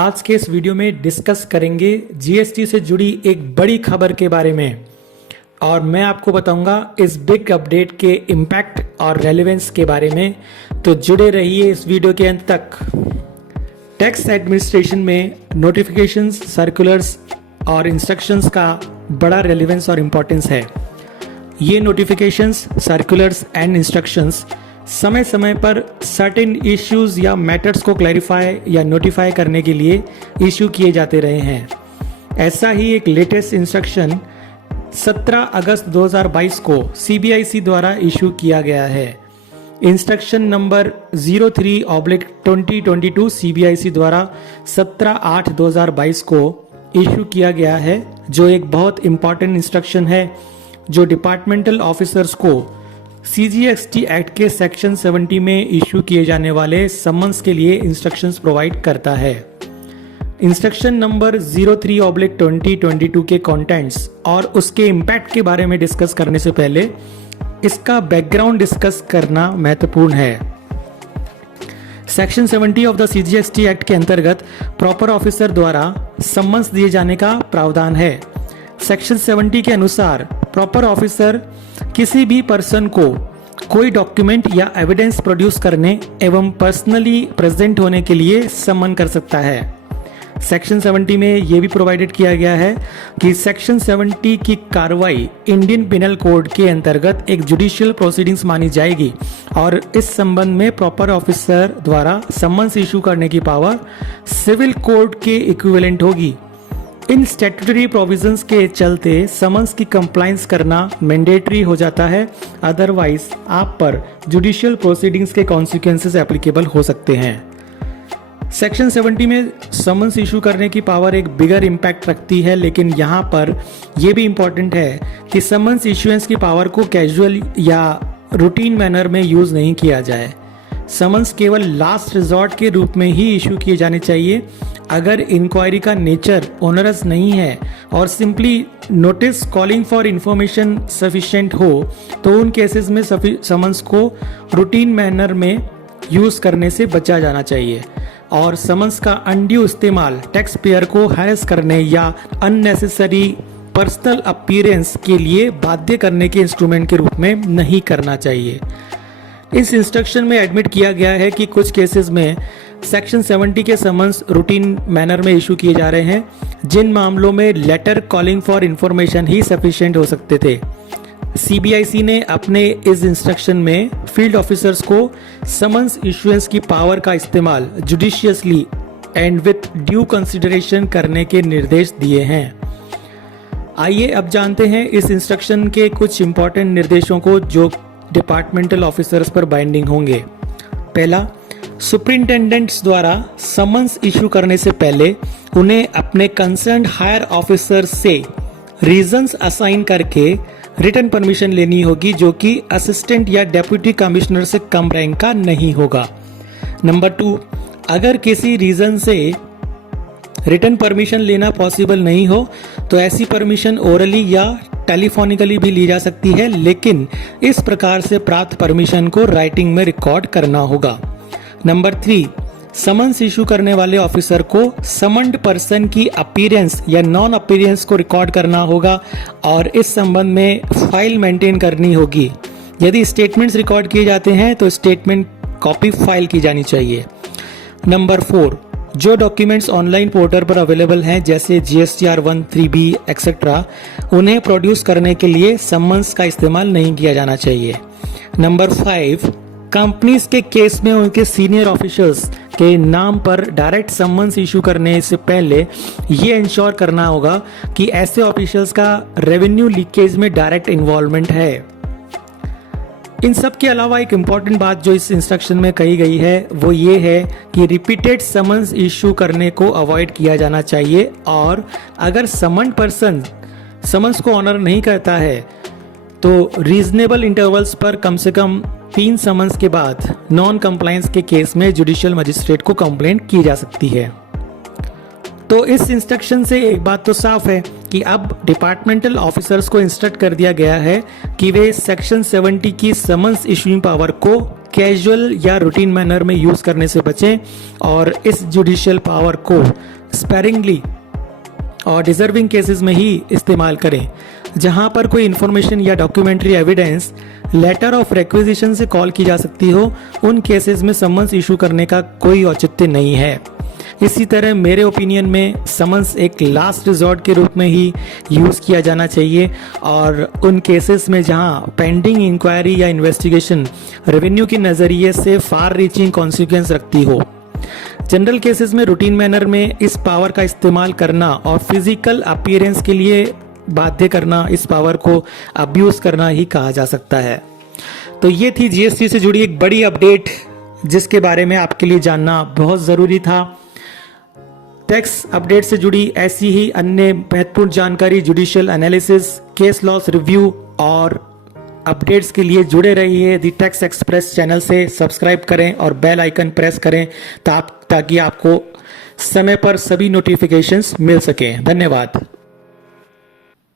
आज के इस वीडियो में डिस्कस करेंगे जीएसटी से जुड़ी एक बड़ी खबर के बारे में और मैं आपको बताऊंगा इस बिग अपडेट के इम्पैक्ट और रेलेवेंस के बारे में। तो जुड़े रहिए इस वीडियो के अंत तक। टैक्स एडमिनिस्ट्रेशन में नोटिफिकेशंस, सर्कुलर्स और इंस्ट्रक्शंस का बड़ा रेलेवेंस और इम्पोर्टेंस है। ये नोटिफिकेशंस, सर्कुलर्स एंड इंस्ट्रक्शंस समय समय पर सर्टेन इश्यूज या मैटर्स को क्लैरिफाई या नोटिफाई करने के लिए इशू किए जाते रहे हैं। ऐसा ही एक लेटेस्ट इंस्ट्रक्शन 17 अगस्त 2022 को सीबीआईसी द्वारा इशू किया गया है। इंस्ट्रक्शन नंबर 03/2022 सीबीआईसी द्वारा 17/8/2022 को इशू किया गया है, जो एक बहुत इंपॉर्टेंट इंस्ट्रक्शन है जो डिपार्टमेंटल ऑफिसर्स को सीजीएसटी एक्ट के सेक्शन 70 में इशू किए जाने वाले समन्स के लिए इंस्ट्रक्शंस प्रोवाइड करता है। इंस्ट्रक्शन नंबर 03/2022 के कंटेंट्स और उसके इम्पैक्ट के बारे में डिस्कस करने से पहले इसका बैकग्राउंड डिस्कस करना महत्वपूर्ण है। Section 70 of the CGST act के अंतर्गत प्रॉपर ऑफिसर द्वारा समन्स दिए जाने का प्रावधान है। सेक्शन 70 के अनुसार प्रॉपर ऑफिसर किसी भी पर्सन को कोई डॉक्यूमेंट या एविडेंस प्रोड्यूस करने एवं पर्सनली प्रेजेंट होने के लिए समन कर सकता है। सेक्शन 70 में यह भी प्रोवाइडेड किया गया है कि सेक्शन 70 की कार्रवाई इंडियन पिनल कोड के अंतर्गत एक जुडिशियल प्रोसीडिंग्स मानी जाएगी और इस संबंध में प्रॉपर ऑफिसर द्वारा समन्स इशू करने की पावर सिविल कोड के इक्विवेलेंट होगी। इन स्टैट्यूटरी प्रोविजंस के चलते समन्स की कंप्लायंस करना मैंडेटरी हो जाता है, अदरवाइज आप पर जुडिशियल प्रोसीडिंग्स के कॉन्सिक्वेंसेस एप्लीकेबल हो सकते हैं। सेक्शन 70 में समन्स इशू करने की पावर एक बिगर इम्पैक्ट रखती है, लेकिन यहाँ पर यह भी इम्पोर्टेंट है कि समन्स इशुएंस की पावर को कैजुअल या रूटीन मैनर में यूज नहीं किया जाए। समन्स केवल लास्ट रिजॉर्ट के रूप में ही इशू किए जाने चाहिए। अगर इंक्वायरी का नेचर ओनरस नहीं है और simply notice calling for information sufficient हो तो उन केसेस में समन्स को रूटीन मैनर में यूज करने से बचा जाना चाहिए और समन्स का अनड्यू इस्तेमाल टैक्स पेयर को हैरेस करने या अननेसेसरी पर्सनल अपीयरेंस के लिए बाध्य करने के इंस्ट्रूमेंट के रूप में नहीं करना चाहिए। इस इंस्ट्रक्शन में एडमिट किया गया है कि कुछ केसेस में सेक्शन 70 के समन्स रूटीन मैनर में इशू किए जा रहे हैं, जिन मामलों में लेटर कॉलिंग फॉर इंफॉर्मेशन ही सफिशिएंट हो सकते थे। सीबीआईसी ने अपने इस इंस्ट्रक्शन में फील्ड ऑफिसर्स को समन्स इशुएंस की पावर का इस्तेमाल judiciously and with due consideration करने के निर्देश दिए हैं। आइए अब जानते हैं इस इंस्ट्रक्शन के कुछ इंपॉर्टेंट निर्देशों को जो डिपार्टमेंटल ऑफिसर्स पर बाइंडिंग होंगे। पहला, सुपरिंटेंडेंट्स द्वारा समन्स इशू करने से पहले उन्हें अपने कंसर्न्ड हायर ऑफिसर से रीजंस असाइन करके रिटन परमिशन लेनी होगी, जो कि असिस्टेंट या डेप्यूटी कमिश्नर से कम रैंक का नहीं होगा। नंबर 2, अगर किसी रीजन से रिटन परमिशन लेना पॉसिबल नहीं हो तो ऐसी परमिशन ओरली या टेलीफोनिकली भी ली जा सकती है, लेकिन इस प्रकार से प्राप्त परमिशन को राइटिंग में रिकॉर्ड करना होगा। नंबर 3, समन्स इशू करने वाले ऑफिसर को समन्ड पर्सन की अपीयरेंस या नॉन अपीयरेंस को रिकॉर्ड करना होगा और इस संबंध में फाइल मेंटेन करनी होगी। यदि स्टेटमेंट्स रिकॉर्ड किए जाते हैं तो स्टेटमेंट कॉपी फाइल की जानी चाहिए। नंबर 4, जो डॉक्यूमेंट्स ऑनलाइन पोर्टल पर अवेलेबल हैं जैसे GSTR 1, 3B एक्सेट्रा, उन्हें प्रोड्यूस करने के लिए समन्स का इस्तेमाल नहीं किया जाना चाहिए। नंबर 5, कंपनीज के केस में उनके सीनियर ऑफिसर्स के नाम पर डायरेक्ट समन्स इशू करने से पहले ये इंश्योर करना होगा कि ऐसे ऑफिसर्स का रेवेन्यू लीकेज में डायरेक्ट इन्वॉल्वमेंट है। इन सब के अलावा एक इम्पॉर्टेंट बात जो इस इंस्ट्रक्शन में कही गई है वो ये है कि रिपीटेड समन्स इशू करने को अवॉइड किया जाना चाहिए और अगर समन्ड पर्सन समन्स को ऑनर नहीं करता है तो रीजनेबल इंटरवल्स पर कम से कम 3 समन्स के बाद नॉन कंप्लायंस के केस में जुडिशियल मजिस्ट्रेट को कंप्लेंट की जा सकती है। तो इस इंस्ट्रक्शन से एक बात तो साफ है कि अब डिपार्टमेंटल ऑफिसर्स को इंस्ट्रक्ट कर दिया गया है कि वे सेक्शन 70 की समन्स इशूइंग पावर को कैजुअल या रूटीन मैनर में यूज करने से बचें और इस जुडिशियल पावर को स्पेरिंगली और डिजर्विंग केसेस में ही इस्तेमाल करें। जहां पर कोई इंफॉर्मेशन या documentary evidence letter of requisition से कॉल की जा सकती हो, उन केसेस में समन्स इशू करने का कोई औचित्य नहीं है। इसी तरह मेरे ओपिनियन में समन्स एक लास्ट रिजॉर्ट के रूप में ही यूज़ किया जाना चाहिए और उन केसेस में जहां पेंडिंग इंक्वायरी या इन्वेस्टिगेशन रेवेन्यू के नज़रिए से फार रीचिंग कॉन्सिक्वेंस रखती हो। जनरल केसेस में रूटीन मैनर में इस पावर का इस्तेमाल करना और फिजिकल अपीयरेंस के लिए बाध्य करना, इस पावर को अब्यूज करना ही कहा जा सकता है। तो ये थी जीएसटी से जुड़ी एक बड़ी अपडेट जिसके बारे में आपके लिए जानना बहुत ज़रूरी था। टैक्स अपडेट से जुड़ी ऐसी ही अन्य महत्वपूर्ण जानकारी, judicial analysis, case laws review और अपडेट्स के लिए जुड़े रहिए द टैक्स एक्सप्रेस चैनल से। सब्सक्राइब करें और बेल आइकन प्रेस करें ताकि आपको समय पर सभी नोटिफिकेशंस मिल सकें। धन्यवाद।